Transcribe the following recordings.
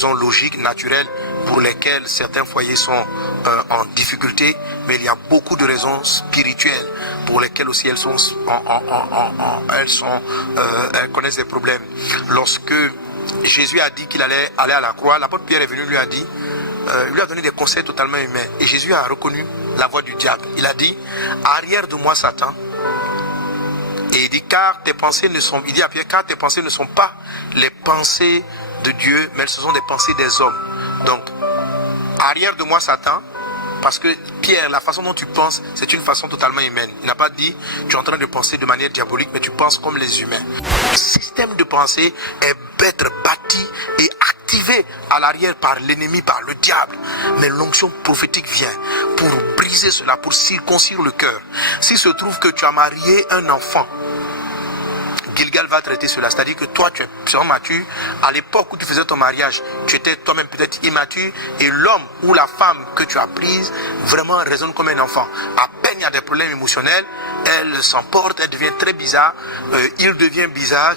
raisons logiques, naturelles, pour lesquelles certains foyers sont en difficulté, mais il y a beaucoup de raisons spirituelles pour lesquelles aussi elles connaissent des problèmes. Lorsque Jésus a dit qu'il allait aller à la croix, l'apôtre Pierre est venu, lui a dit, lui a donné des conseils totalement humains. Et Jésus a reconnu la voix du diable. Il a dit, arrière de moi Satan. Et il dit, car tes pensées ne sont, il dit à Pierre, car tes pensées ne sont pas les pensées de Dieu, mais ce sont des pensées des hommes. Donc, arrière de moi Satan, parce que Pierre, la façon dont tu penses, c'est une façon totalement humaine. Il n'a pas dit, tu es en train de penser de manière diabolique, mais tu penses comme les humains. Le système de pensée est être bâti et activé à l'arrière par l'ennemi, par le diable. Mais l'onction prophétique vient pour briser cela, pour circoncire le cœur. S'il se trouve que tu as marié un enfant, Gilgal va traiter cela, c'est-à-dire que toi tu es sûrement mature. À l'époque où tu faisais ton mariage, tu étais toi-même peut-être immature, et l'homme ou la femme que tu as prise vraiment raisonne comme un enfant. À peine il y a des problèmes émotionnels, elle s'emporte, elle devient très bizarre, il devient bizarre.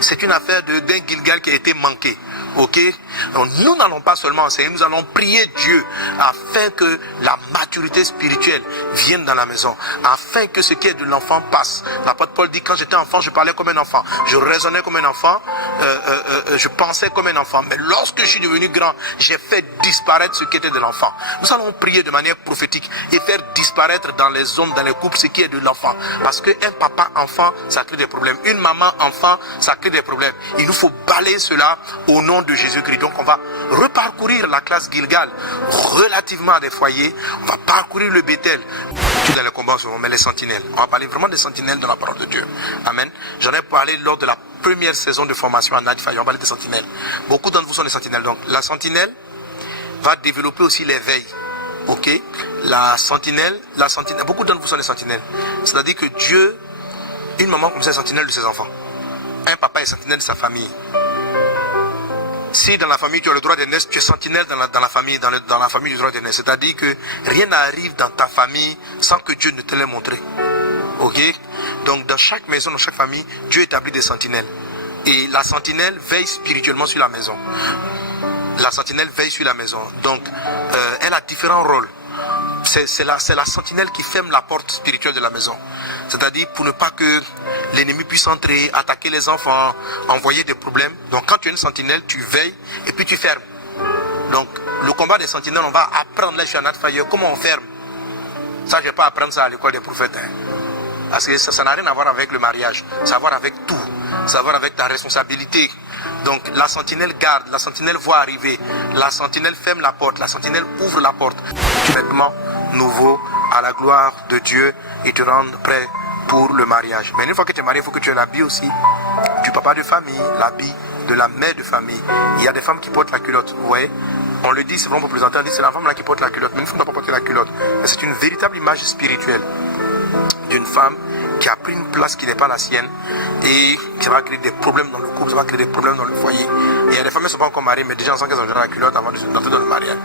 C'est une affaire d'un Gilgal qui a été manqué. Ok, donc nous n'allons pas seulement enseigner, nous allons prier Dieu afin que la maturité spirituelle vienne dans la maison, afin que ce qui est de l'enfant passe. L'apôtre Paul dit, quand j'étais enfant, je parlais comme un enfant, je raisonnais comme un enfant, je pensais comme un enfant, mais lorsque je suis devenu grand, j'ai fait disparaître ce qui était de l'enfant. Nous allons prier de manière prophétique et faire disparaître dans les hommes, dans les couples, ce qui est de l'enfant, parce qu'un papa enfant, ça crée des problèmes, une maman enfant, ça crée des problèmes. Il nous faut balayer cela au nom de Jésus-Christ. Donc on va reparcourir la classe Gilgal relativement à des foyers, on va parcourir le Bethel. Dans les combats, on met les sentinelles. On va parler vraiment des sentinelles dans la parole de Dieu. Amen. J'en ai parlé lors de la première saison de formation à Night Fire. On va parler des sentinelles. Beaucoup d'entre vous sont des sentinelles. Donc la sentinelle va développer aussi l'éveil. Ok. La sentinelle, beaucoup d'entre vous sont des sentinelles. C'est-à-dire que Dieu, une maman comme ça est sentinelle de ses enfants. Un papa est sentinelle de sa famille. Si dans la famille tu as le droit d'aînesse, tu es sentinelle dans la famille, dans la famille du droit d'aînesse. C'est-à-dire que rien n'arrive dans ta famille sans que Dieu ne te l'ait montré. Ok? Donc dans chaque maison, dans chaque famille, Dieu établit des sentinelles. Et la sentinelle veille spirituellement sur la maison. La sentinelle veille sur la maison. Donc elle a différents rôles. C'est la sentinelle qui ferme la porte spirituelle de la maison. C'est-à-dire pour ne pas que l'ennemi puisse entrer, attaquer les enfants, envoyer des problèmes. Donc quand tu es une sentinelle, tu veilles et puis tu fermes. Donc le combat des sentinelles, on va apprendre là, je suis à Night Fire, comment on ferme. Ça, je ne vais pas apprendre ça à l'école des prophètes. Parce que ça n'a rien à voir avec le mariage. Ça a à voir avec tout. Ça a à voir avec ta responsabilité. Donc la sentinelle garde, la sentinelle voit arriver, la sentinelle ferme la porte, la sentinelle ouvre la porte. Vêtements nouveaux à la gloire de Dieu et te rendre prêt pour le mariage. Mais une fois que tu es marié, il faut que tu aies l'habit aussi du papa de famille, l'habit de la mère de famille. Il y a des femmes qui portent la culotte, vous voyez. On le dit, c'est vraiment pour présenter, on dit c'est la femme là qui porte la culotte. Mais une femme ne doit pas porter la culotte. C'est une véritable image spirituelle d'une femme qui a pris une place qui n'est pas la sienne et ça va créer des problèmes dans le couple, ça va créer des problèmes dans le foyer. Et il y a des femmes qui ne sont pas encore mariées, mais déjà ensemble qu'elles ont déjà la culotte avant d'entrer dans le mariage.